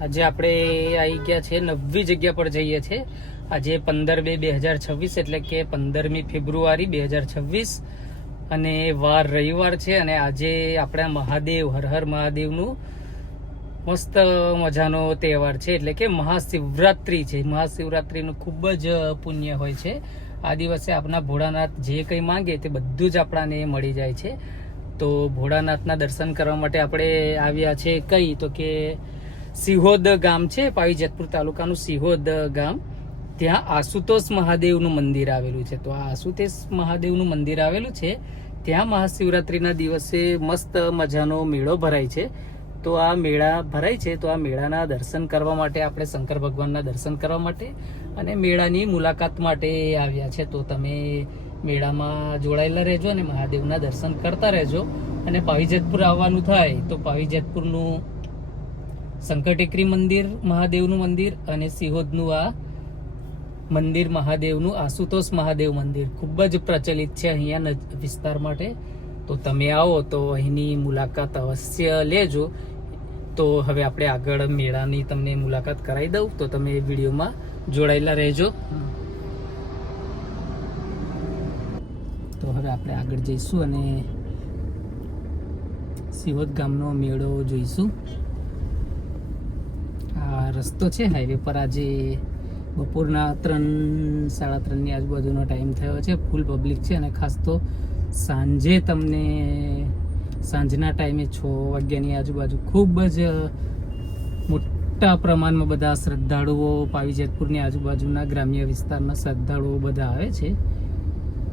આજે આપણે આવી ગયા છે નવી જગ્યા પર જઈએ છીએ આજે પંદર બે બે હજાર છવ્વીસ, એટલે કે પંદરમી ફેબ્રુઆરી બે હજાર છવ્વીસ. અને વાર રવિવાર છે, અને આજે આપણા મહાદેવ, હર હર મહાદેવનું મસ્ત મજાનો તહેવાર છે, એટલે કે મહાશિવરાત્રિ છે. મહાશિવરાત્રિનું ખૂબ જ પુણ્ય હોય છે. આ દિવસે આપણા ભોળાનાથ જે કંઈ માંગે તે બધું જ આપણાને મળી જાય છે. તો ભોળાનાથના દર્શન કરવા માટે આપણે આવ્યા છે કઈ? તો કે સિહોદ ગામ છે પાવી જેતપુર તાલુકાનું સિહોદ ગામ. ત્યાં આશુતોષ મહાદેવનું મંદિર આવેલું છે. તો આ આશુતોષ મહાદેવનું મંદિર આવેલું છે. ત્યાં મહાશિવરાત્રિના દિવસે મસ્ત મજાનો મેળો ભરાય છે. તો આ મેળા ભરાય છે. તો આ મેળાના દર્શન કરવા માટે આપણે શંકર ભગવાનના દર્શન કરવા માટે અને મેળાની મુલાકાત માટે આવ્યા છે. તો તમે મેળામાં જોડાયેલા રહેજો અને મહાદેવના દર્શન કરતા રહેજો. અને પાવીજેતપુર આવવાનું થાય તો પાવીજેતપુરનું શંકર ટેકરી મંદિર, મહાદેવનું મંદિર અને સિહોદનું આ મંદિર મહાદેવનું આશુતોષ મહાદેવ મંદિર. ખૂબ જ પ્રચલિત છે અહીંયા વિસ્તાર માટે. તો તમે આવો, તો અહીંની મુલાકાત અવશ્ય લેજો. તો હવે આપણે આગળ મેળાની તમને મુલાકાત કરાવી દઉં. તો તમે વિડીયોમાં જોડાયેલા રહેજો. તો હવે આપણે આગળ જઈશું અને સિહોદ ગામનો મેળો જોઈશું. રસ્તો છે હાઈવે પર. આજે બપોરના ત્રણ, સાડા ત્રણની આજુબાજુનો ટાઈમ થયો છે. ફૂલ પબ્લિક છે અને ખાસ તો સાંજે તમને સાંજના ટાઈમે છ વાગ્યાની આજુબાજુ ખૂબ જ મોટા પ્રમાણમાં બધા શ્રદ્ધાળુઓ પાવી જેતપુરની આજુબાજુના ગ્રામ્ય વિસ્તારના શ્રદ્ધાળુઓ બધા આવે છે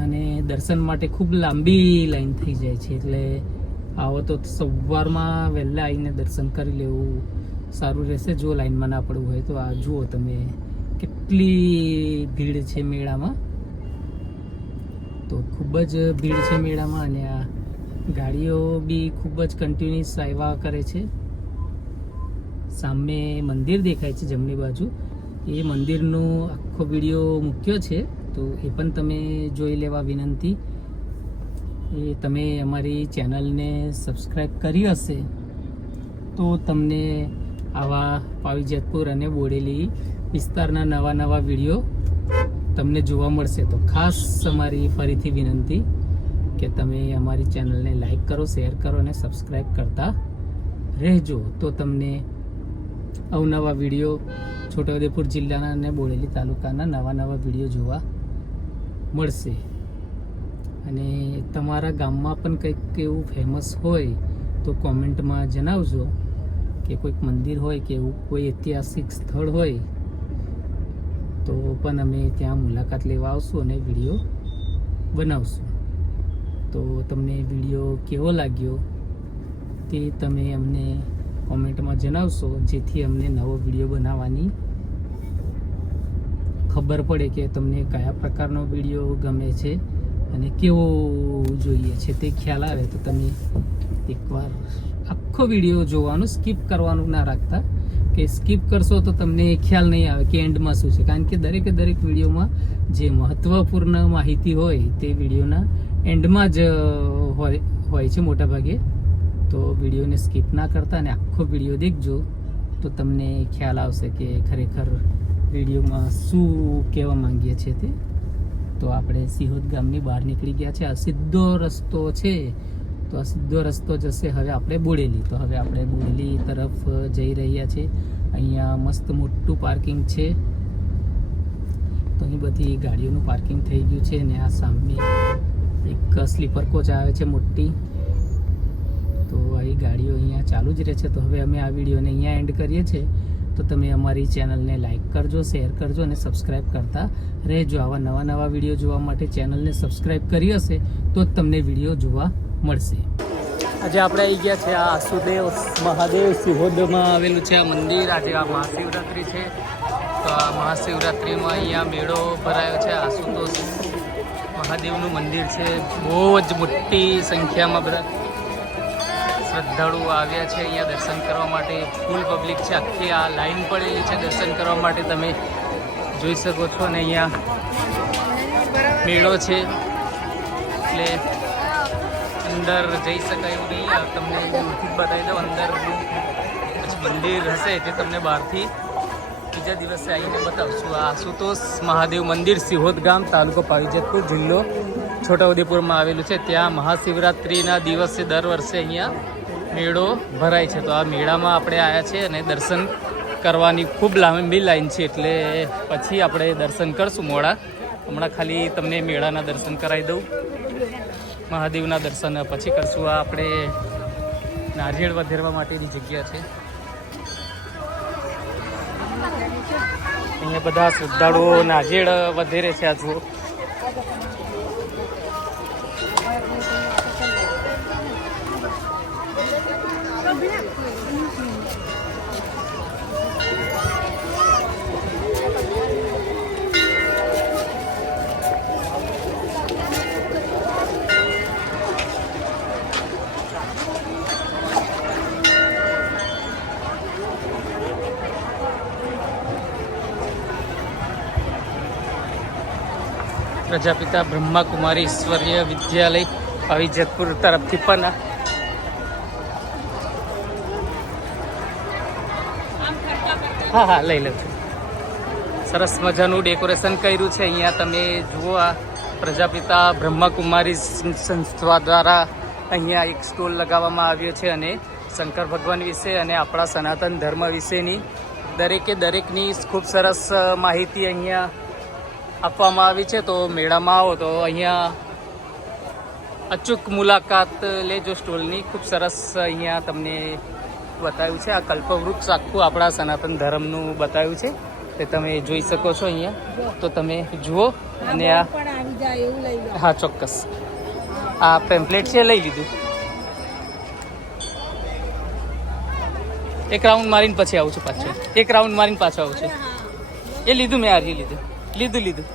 અને દર્શન માટે ખૂબ લાંબી લાઈન થઈ જાય છે. એટલે આવો તો સવારમાં વહેલા આવીને દર્શન કરી લેવું. સારું રહેશે જો લાઈનમાં ના પડવું હોય તો આ જુઓ તમે કેટલી ભીડ છે મેળામાં. તો ખૂબ જ ભીડ છે મેળામાં અને આ ગાડીઓ બી ખૂબ જ કન્ટિન્યુઅસ આવ્યા કરે છે. સામે મંદિર દેખાય છે જમણી બાજુ. એ મંદિરનો આખો વીડિયો મૂક્યો છે. તો એ પણ તમે જોઈ લેવા વિનંતી. એ તમે અમારી ચેનલને સબસ્ક્રાઈબ કરી હશે. તો તમને આવા પાવીજતપુર અને બોડેલી વિસ્તારના નવા નવા વીડિયો તમને જોવા મળશે. તો ખાસ અમારી ફરીથી વિનંતી કે તમે અમારી ચેનલને લાઈક કરો, શેર કરો અને સબસ્ક્રાઈબ કરતા રહેજો. તો તમને અવનવા વીડિયો છોટાઉદેપુર જિલ્લાના અને બોડેલી તાલુકાના નવા નવા વીડિયો જોવા મળશે. અને તમારા ગામમાં પણ કંઈક એવું ફેમસ હોય તો કોમેન્ટમાં જણાવજો. કે કોઈક મંદિર હોય કે એવું કોઈ ઐતિહાસિક સ્થળ હોય, તો પણ અમે ત્યાં મુલાકાત લેવા આવશું અને વીડિયો બનાવશું. તો તમને વીડિયો કેવો લાગ્યો તે તમે અમને કોમેન્ટમાં જણાવશો, જેથી અમને નવો વીડિયો બનાવવાની ખબર પડે કે તમને કયા પ્રકારનો વીડિયો ગમે છે અને કેવો જોઈએ છે તે ખ્યાલ આવે તો તમે એકવાર આખો વીડિયો જોવાનું સ્કીપ કરવાનું ના રાખતા કે સ્કીપ કરશો તો તમને ખ્યાલ નહીં આવે કે એન્ડમાં શું છે. કારણ કે દરેકે દરેક વિડીયોમાં જે મહત્વપૂર્ણ માહિતી હોય તે વિડીયોના એન્ડમાં જ હોય હોય છે મોટાભાગે. તો વિડીયોને સ્કીપ ના કરતા અને આખો વીડિયો દેખજો તો તમને ખ્યાલ આવશે કે ખરેખર વિડીયોમાં શું કહેવા માંગીએ છીએ તે. તો આપણે સિહોદ ગામની બહાર નીકળી ગયા છે. આ સીધો રસ્તો છે તો આ સીધો રસ્તો જશે. હવે આપણે બોડેલી. તો હવે આપણે બોડેલી તરફ જઈ રહ્યા છે. અહીંયા મસ્ત મોટું પાર્કિંગ છે. તો અહીં બધી ગાડીઓનું પાર્કિંગ થઈ ગયું છે અને આ સામે એક સ્લીપર કોચ આવે છે મોટી. તો અહીં ગાડીઓ અહીંયા ચાલુ જ રહે છે. તો હવે અમે આ વિડીયોને અહીંયા એન્ડ કરીએ છીએ. તો તમે અમારી ચેનલને લાઇક કરજો શેર કરજો અને સબસ્ક્રાઈબ કરતા રહેજો. આવા નવા નવા વીડિયો જોવા માટે ચેનલને સબસ્ક્રાઈબ કરી હશે તો જ તમને વીડિયો જોવા મળશે. આજે આપણે આવી ગયા છે આ આસુદેવ મહાદેવ સિહોદમાં આવેલું છે આ મંદિર. આજે આ મહાશિવરાત્રિ છે. તો આ મહાશિવરાત્રિમાં અહીંયા મેળો ભરાયો છે. આશુતોષ મહાદેવનું મંદિર છે. બહુ જ મોટી સંખ્યામાં બધા શ્રદ્ધાળુઓ આવ્યા છે અહીંયા દર્શન કરવા માટે. ફૂલ પબ્લિક છે. આખી આ લાઈન પડેલી છે દર્શન કરવા માટે. તમે જોઈ શકો છો અને અહીંયા મેળો છે. એટલે અંદર જઈ શકાય એવું નહીં તમને બતાવી દઉં. અંદર પછી મંદિર હશે તે તમને બહારથી બીજા દિવસે આવીને બતાવશું. આ આશુતોષ મહાદેવ મંદિર સિહોદ ગામ, તાલુકો પાવીજતપુર જિલ્લો છોટાઉદેપુરમાં આવેલું છે. ત્યાં મહાશિવરાત્રિના દિવસે દર વર્ષે અહીંયા મેળો ભરાય છે. તો આ મેળામાં આપણે આવ્યા છે અને દર્શન કરવાની ખૂબ લાંબી લાઈન છે. એટલે પછી આપણે દર્શન કરશું મોડા. હમણાં ખાલી તમને મેળાના દર્શન કરાવી દઉં. મહાદેવના દર્શન પછી કરશું. આ આપણે નારિયેળ વધેરવા માટેની જગ્યા છે. અહીંયા બધા શ્રદ્ધાળુઓ નારિયેળ વધેરે છે આ જુઓ. પ્રજાપિતા બ્રહ્માકુમારી ઈશ્વરીય વિદ્યાલય આવી જેતપુર તરફથી પણ હા હા, લઈ લઉં છું. સરસ મજાનું ડેકોરેશન કર્યું છે. અહીંયા તમે જુઓ આ પ્રજાપિતા બ્રહ્માકુમારી સંસ્થા દ્વારા અહીંયા એક સ્ટોલ લગાવવામાં આવ્યો છે અને શંકર ભગવાન વિશે અને આપણા સનાતન ધર્મ વિશેની દરેકે દરેકની ખૂબ સરસ માહિતી અહીંયા આપવામાં આવી છે તો મેળામાં આવો. તો અહીંયા અચૂક મુલાકાત લેજો સ્ટોલની. ખૂબ સરસ અહીંયા તમને બતાવ્યું છે. આ કલ્પવૃક્ષ આખું આપણા સનાતન ધર્મનું બતાવ્યું છે. તે તમે જોઈ શકો છો અહીંયા. તો તમે જુઓ અને આ હા ચોક્કસ. આ પેમ્પલેટ છે લઈ લીધું. એક રાઉન્ડ મારીને પછી આવું છું પાછું. એક રાઉન્ડ મારીને પાછો આવું છું. એ લીધું મેં હારી લીધું. લીધું લીધું.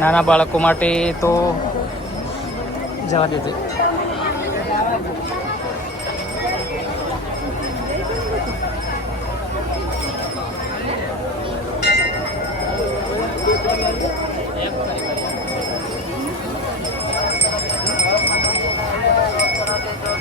નાના બાળકો માટે તો જવા દેજો.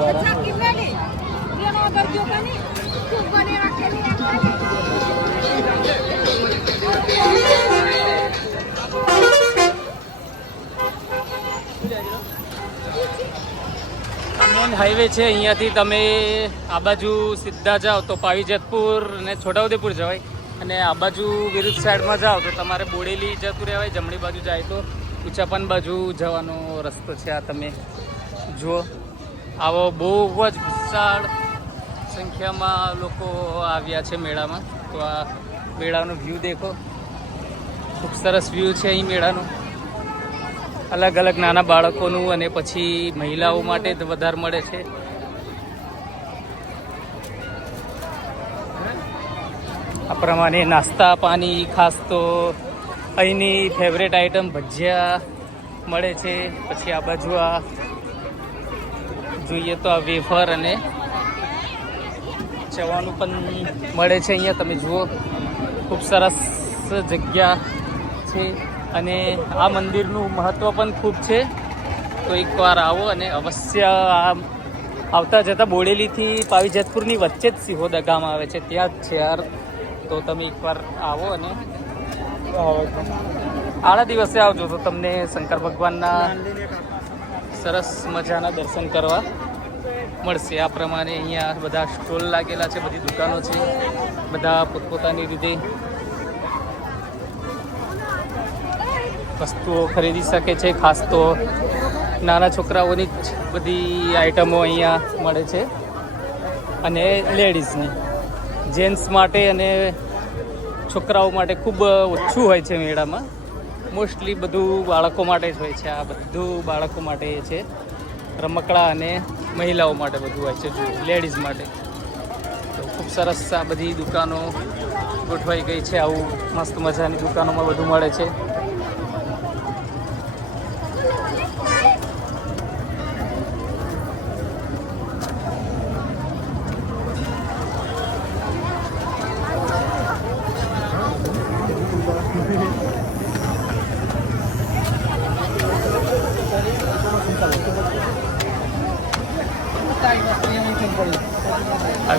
અચ્છા કેટલાની એનો ઓર્ડર જો કની તું બને રાખેલી એમ મેન હાઈવે છે, અહીંયાથી તમે આ બાજુ સીધા જાઓ તો પાવીજતપુર ને છોટાઉદેપુર જવાય. અને આ બાજુ વિરુદ્ધ સાઈડમાં જાઓ તો તમારે બોડેલી જતું રહેવાય, જમણી બાજુ જાય તો ઉચાપન બાજુ જવાનો રસ્તો છે આ તમે જુઓ. આવો બહુ જ વિશાળ સંખ્યામાં લોકો આવ્યા છે મેળામાં. તો આ મેળાનો વ્યૂ દેખો. ખૂબ સરસ વ્યૂ છે અહીં મેળાનો. અલગ અલગ નાના બાળકોનું અને પછી મહિલાઓ માટે વધારે મળે છે. આ પ્રમાણે નાસ્તા, પાણી, ખાસ તો અહીંની ફેવરેટ આઈટમ ભજીયા મળે છે. પછી આ બાજુ આ જોઈએ તો આ વેફર અને જવાનું પણ મળે છે અહીંયા. તમે જુઓ, ખૂબ સરસ જગ્યા છે. અને આ મંદિરનું મહત્ત્વ પણ ખૂબ છે. તો એકવાર આવો અને અવશ્ય આ આવતા જતાં બોડેલીથી પાવીજતપુરની વચ્ચે જ સિહોદા ગામ આવે છે. ત્યાં જ છે યાર. તો તમે એકવાર આવો અને આડા દિવસે આવજો તો તમને શંકર ભગવાનના સરસ મજાના દર્શન કરવા મળશે. આ પ્રમાણે અહીંયા બધા સ્ટોલ લાગેલા છે, બધી દુકાનો છે. બધા પોતપોતાની રીતે વસ્તુઓ ખરીદી શકે છે, ખાસ તો નાના છોકરાઓની જ બધી આઈટમો અહીંયા મળે છે. અને લેડીઝની, જેન્ટ્સ માટે અને છોકરાઓ માટે ખૂબ ઓછું હોય છે મેળામાં. મોસ્ટલી બધું બાળકો માટે જ હોય છે, આ બધું બાળકો માટે છે. રમકડા અને મહિલાઓ માટે બધું હોય છે લેડીઝ માટે. તો ખૂબ સરસ આ બધી દુકાનો ગોઠવાઈ ગઈ છે, આવું મસ્ત મજાની દુકાનોમાં બધું મળે છે.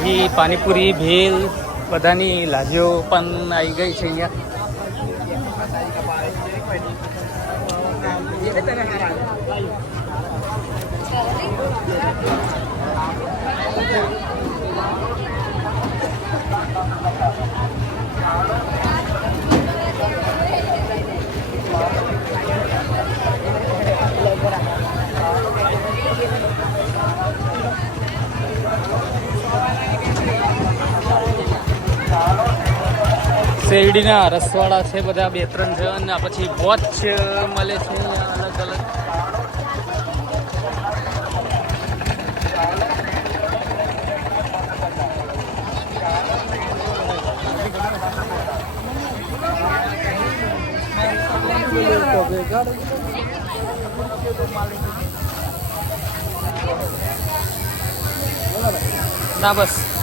આવી પાણીપુરી ભેલ બધાની લારીઓ પણ આવી ગઈ છે અહીંયા. શેરડીના રસવાડા છે બધા, બે ત્રણ છે અને પછી વોચ મળે છે, અલગ અલગ. ના, બસ.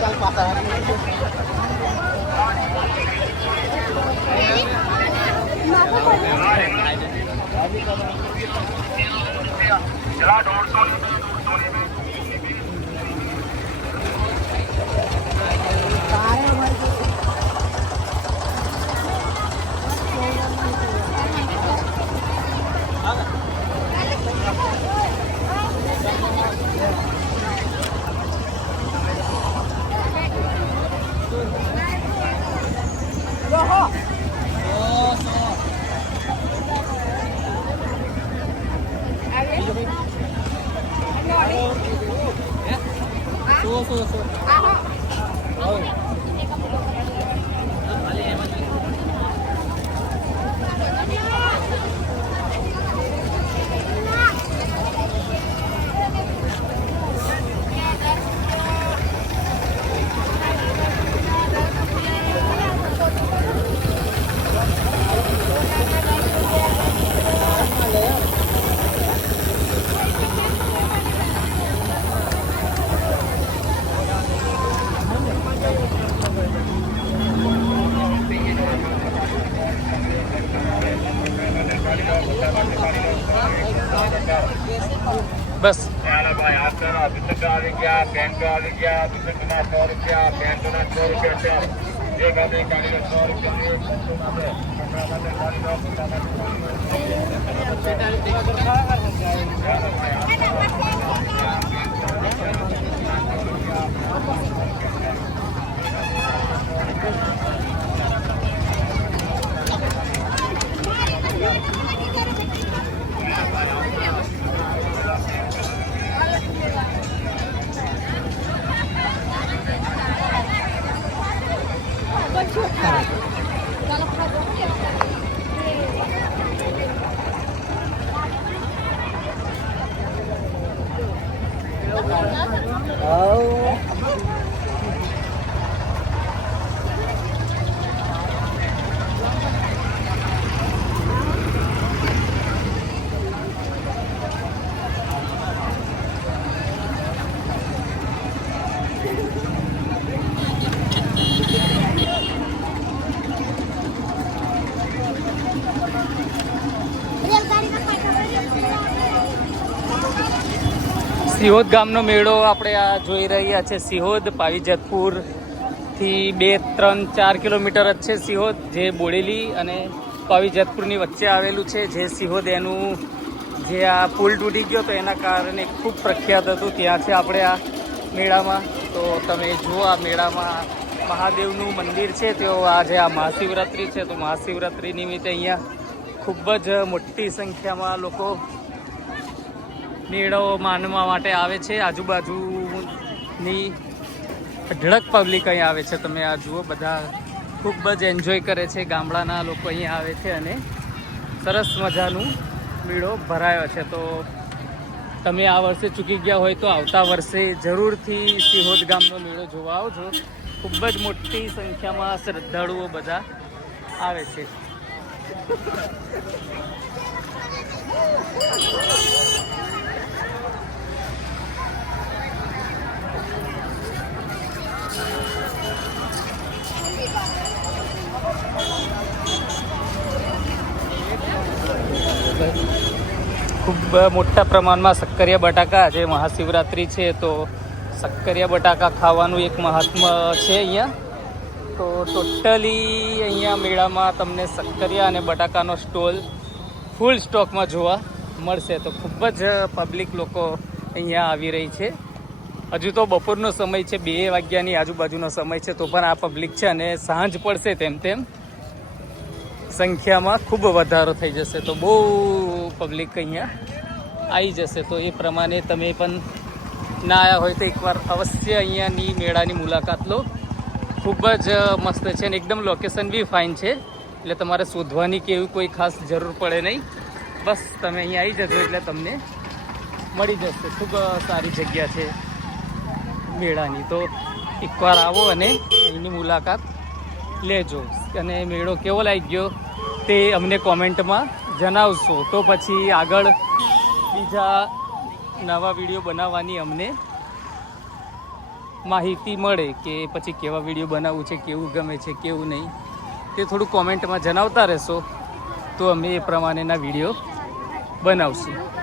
শীতকাল পাতা ਜਿਹੜਾ 150 150 સિહોદ ગામનો મેળો આપણે આ જોઈ રહ્યા છે. સિહોદ પાવીજતપુરથી બે, ત્રણ, ચાર કિલોમીટર જ છે સિહોદ, જે બોડેલી અને પાવીજતપુરની વચ્ચે આવેલું છે. જે સિહોદ એનું જે આ પુલ તૂટી ગયો તો એના કારણે ખૂબ પ્રખ્યાત હતું. ત્યાં છે આપણે આ મેળામાં. તો તમે જુઓ આ મેળામાં મહાદેવનું મંદિર છે. તેઓ આજે આ મહાશિવરાત્રિ છે. તો મહાશિવરાત્રિ નિમિત્તે અહીંયા ખૂબ જ મોટી સંખ્યામાં લોકો મેળો માનવા માટે આવે છે. આજુબાજુની અઢળક પબ્લિક અહીં આવે છે. તમે આ જુઓ, બધા ખૂબ જ એન્જોય કરે છે. ગામડાના લોકો અહીં આવે છે અને સરસ મજાનું મેળો ભરાયો છે. તો તમે આ વર્ષે ચૂકી ગયા હોય તો આવતા વર્ષે જરૂરથી સિહોદ ગામનો મેળો જોવા આવજો. ખૂબ જ મોટી સંખ્યામાં શ્રદ્ધાળુઓ બધા આવે છે. ખૂબ મોટા પ્રમાણમાં શક્કરિયા બટાકા, જે મહાશિવરાત્રિ છે, તો શક્કરિયા બટાકા ખાવાનું એક મહાત્મ છે અહીંયા. તો ટોટલી અહીંયા મેળામાં તમને શક્કરિયા અને બટાકાનો સ્ટોલ ફૂલ સ્ટોકમાં જોવા મળશે. તો ખૂબ જ પબ્લિક લોકો અહીંયા આવી રહી છે. હજુ તો બપોરનો સમય છે, બે વાગ્યાની આજુબાજુનો સમય છે, તો પણ આ પબ્લિક છે અને સાંજ પડશે તેમ તેમ. સંખ્યામાં ખૂબ વધારો થઈ જશે, તો બહુ પબ્લિક અહીંયા આવી જશે. તો એ પ્રમાણે તમે પણ ના આવ્યા હોય તો એકવાર અવશ્ય અહીંયાની મેળાની મુલાકાત લો. ખૂબ જ મસ્ત છે અને એકદમ લોકેશન બી ફાઇન છે. એટલે તમારે શોધવાની કે એવી કોઈ ખાસ જરૂર પડે નહીં. બસ તમે અહીંયા આવી જજો એટલે તમને મળી જશે. ખૂબ સારી જગ્યા છે. મેળાની. તો એકવાર આવો અને એની મુલાકાત લેજો. અને મેળો કેવો લાગી ગયો તે અમને કોમેન્ટમાં જણાવશો. તો પછી આગળ બીજા નવા વીડિયો બનાવવાની અમને માહિતી મળે કે પછી કેવા વીડિયો બનાવવું છે, કેવું ગમે છે, કેવું નહીં. તે થોડું કોમેન્ટમાં જણાવતા રહેશો. તો અમે એ પ્રમાણેના વીડિયો બનાવશું.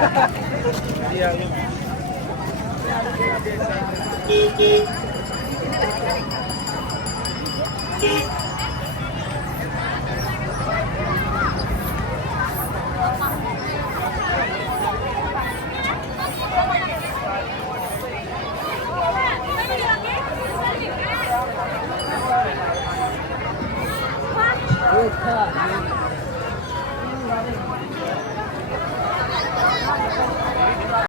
હા